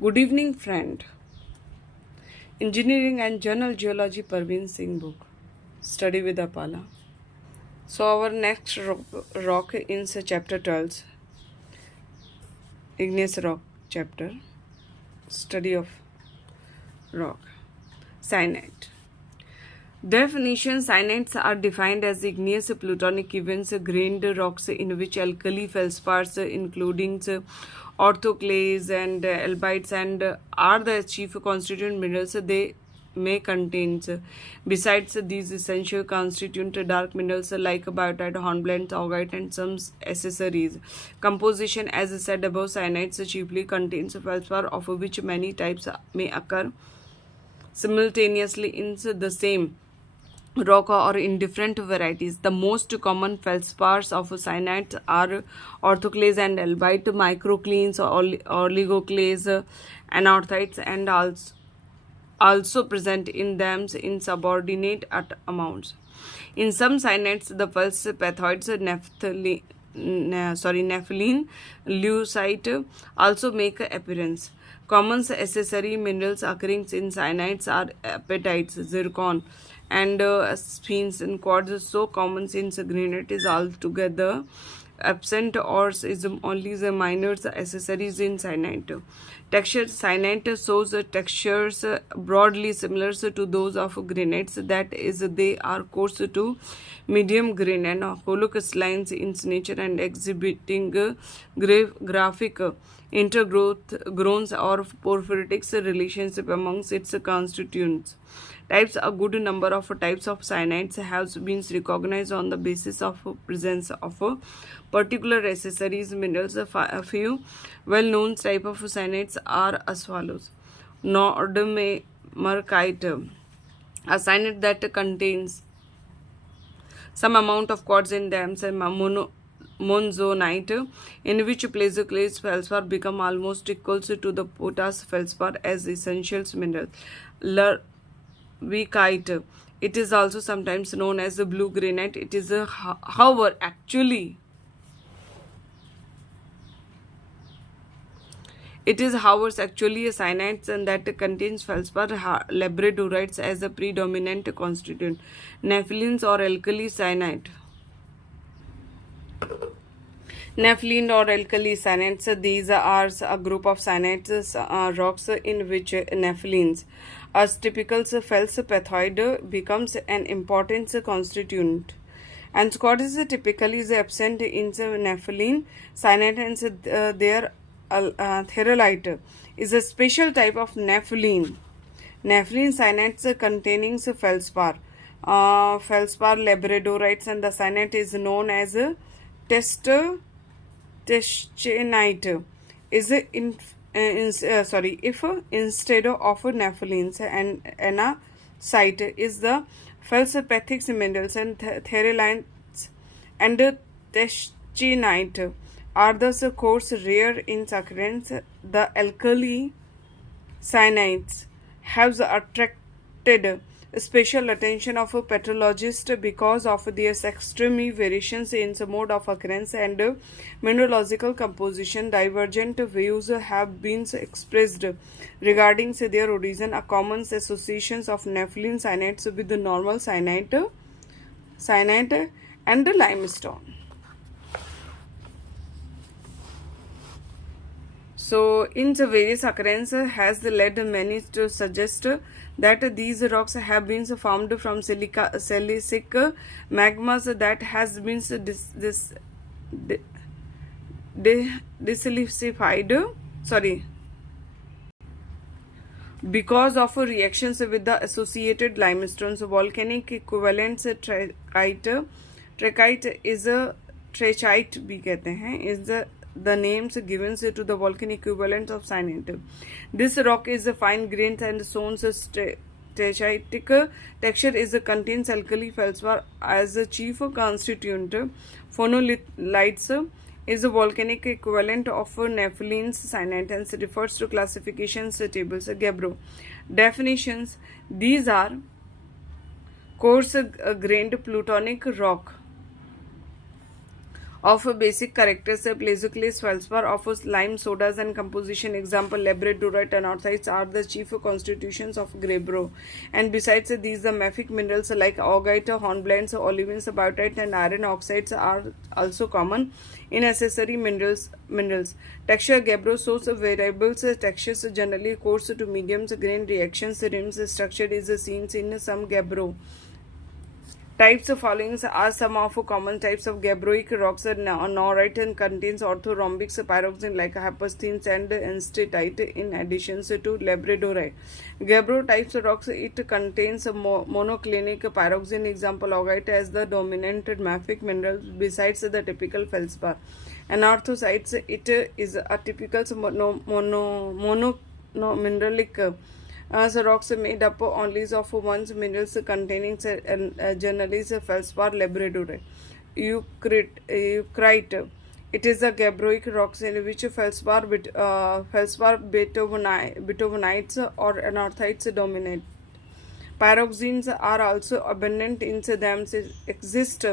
Good evening, friend. Engineering and Journal Geology Parvin Singh book. Study with Apala. So our next rock in chapter 12, Igneous rock chapter. Study of rock. Cyanide. Definition: cyanides are defined as igneous plutonic events, grained rocks in which alkali feldspars, including orthoclase and albites, and are the chief constituent minerals they may contain. Besides these essential constituent dark minerals like biotite, hornblende, augite, and some accessories. Composition, as said above, cyanides chiefly contains feldspar, of which many types may occur simultaneously in the same rock or in different varieties. The most common feldspars of cyanides are orthoclase and albite, microclenes, oligoclase, anorthites, and also present in them in subordinate amounts. In some cyanides, the feldspathoids naphthalene, leucite also make appearance. Common accessory minerals occurring in cyanides are apatites, zircon, and sphenes and quartz. So common since granite is altogether absent or is only the minor accessories in cyanide. Texture: cyanide shows textures broadly similar to those of granites, that is, they are coarse to medium grain and hollow crystallines in nature and exhibiting graphic intergrowths or porphyritic relationship amongst its constituents. Types: a good number of types of cyanides have been recognized on the basis of presence of particular accessories minerals. A few well-known types of cyanides are as follows. Nordmerkite, a cyanide that contains some amount of quartz in them, monzonite, in which plagioclase feldspar become almost equal to the potash feldspar as essential mineral. Weakite, it is also sometimes known as the blue granite. It is however actually a cyanide and that contains feldspar labradorites as a predominant constituent. Nephelines or alkali cyanide. Nepheline or alkali cyanides, these are a group of cyanides rocks in which nephelines, as typical feldspathoid, becomes an important constituent. And what is typically is absent in nepheline cyanide, and their therolite is a special type of nepheline. Nepheline cyanides containing feldspar, labradorites, and the cyanide is known as testchenite. Is if instead of nephelines and anacite is the feldspathic minerals and therolites and testchenite are thus coarse rare in occurrence. The alkali cyanides have attracted special attention of petrologists because of their extreme variations in the mode of occurrence and mineralogical composition. Divergent views have been expressed regarding their origin. A common association of nepheline cyanides with the normal cyanide and limestone. So, in the various occurrences has led many to suggest that these rocks have been formed from silicic magmas that has been desilicified. Because of reactions with the associated limestones. Volcanic equivalents trachyte is a trachyte भी कहते हैं, is the names given to the volcanic equivalent of cyanide. This rock is fine grained and shows trachytic texture. Is contains alkali feldspar as a chief constituent. Phonolites is a volcanic equivalent of nepheline cyanide and refers to classifications tables. Gabbro definitions: these are coarse grained plutonic rock of basic characters, plesioclase, feldspar of lime sodas and composition. Example, labradorite, anorthites are the chief constitutions of gabbro. And besides these, the mafic minerals like augite, hornblende, olivines, biotite and iron oxides are also common in accessory minerals. Texture, gabbro shows variables textures, generally coarse to mediums grain reactions. Rims structure is seen in some gabbro. Types of following are some of common types of gabbroic rocks. Norite contains orthorhombic pyroxene like hyposthenes and enstatite in addition to labradorite. Gabbro types rocks, it contains monoclinic pyroxene. Example, augite as the dominant mafic mineral besides the typical feldspar. Anorthosites, it is a typical mineralic so rocks made up only of ones minerals containing generally feldspar, labradorite. Eucrite, it is a gabbroic rocks in which feldspar, bitovonites or anorthites dominate. Pyroxenes are also abundant in them, exist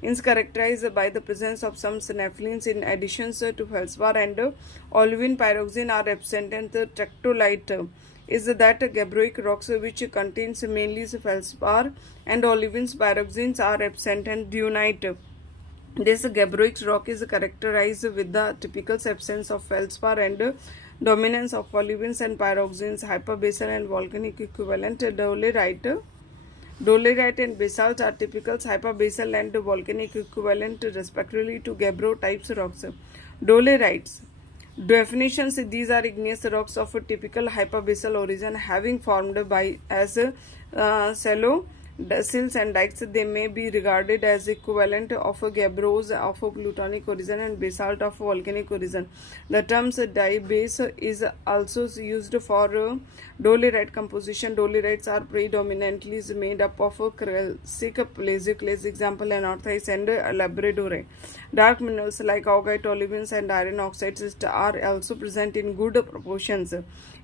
is characterized by the presence of some synaphlines in addition to feldspar and olivine. Pyroxene are absent, and the tractolite is that gabbroic rocks which contains mainly feldspar and olivines. Pyroxenes are absent, and dunite. This gabbroic rock is characterized with the typical absence of feldspar and dominance of olivines and pyroxenes. Hyperbasal and volcanic equivalent. Dolerite and basalt are typical hyperbasal and volcanic equivalent respectively to gabbro types rocks. Dolerites. Definitions: these are igneous rocks of a typical hyperbasal origin having formed by as shallow sills and dikes. They may be regarded as equivalent of gabbros of plutonic origin and basalt of volcanic origin. The term dye-base is also used for dolerite composition. Dolerites are predominantly made up of calcic plesioclase, example anorthites and labradorite. Dark minerals like augite, olivines and iron oxides are also present in good proportions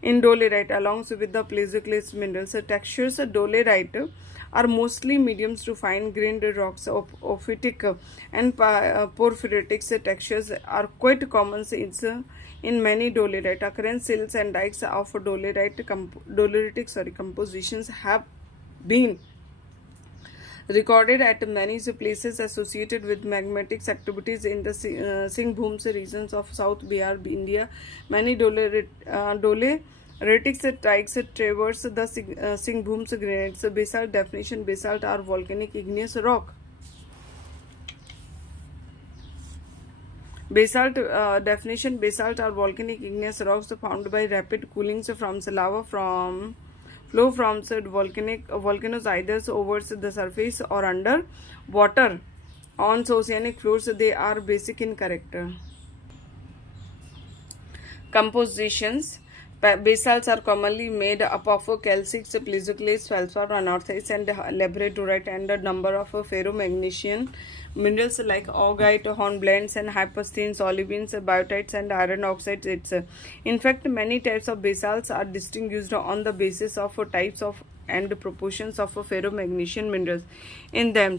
in dolerite along with the plesioclase minerals. Textures: dolerite are mostly mediums to fine-grained rocks. Ophitic and porphyritic textures are quite common in many dolerite. Occurrence sills and dikes of doleritic compositions have been recorded at many places associated with magmatic activities in the Singha regions of South Bihar, India. Many doleritic dikes traverse the Singha granites. Basalt definition: basalt are volcanic igneous rock. Basalt definition: basalt are volcanic igneous rocks found by rapid cooling from lava flow from volcanoes either over the surface or under water on oceanic floors. They are basic in character. Compositions: basalts are commonly made up of calcic, plesioclase, feldspar, anorthites and labradorite and a number of ferromagnesian minerals like augite, hornblendes and hyposthenes, olivines, biotites and iron oxides. In fact, many types of basalts are distinguished on the basis of types of and proportions of ferromagnesian minerals in them.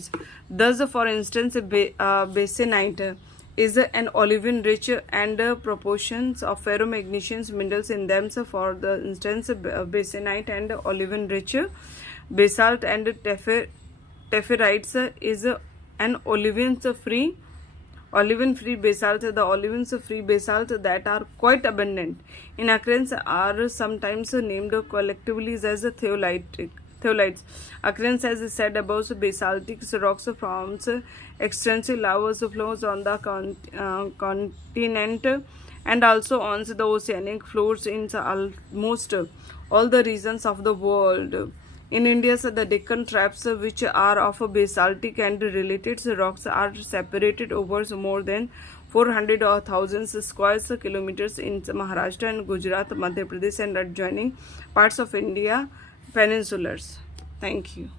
Thus, for instance, basanite is an olivine rich and proportions of ferromagnesian minerals in them. For the instance, basanite and olivine rich. Basalt and tepherites is an olivine free basalt. The olivine free basalt that are quite abundant in occurrence are sometimes named collectively as theolites. Occurrence, as said above, basaltic rocks forms extensive lava flows on the continent and also on the oceanic floors in almost all the regions of the world. In India, the Deccan Traps, which are of basaltic and related rocks, are separated over more than 400 or 1,000 square kilometers in Maharashtra and Gujarat, Madhya Pradesh and adjoining parts of India peninsulars. Thank you.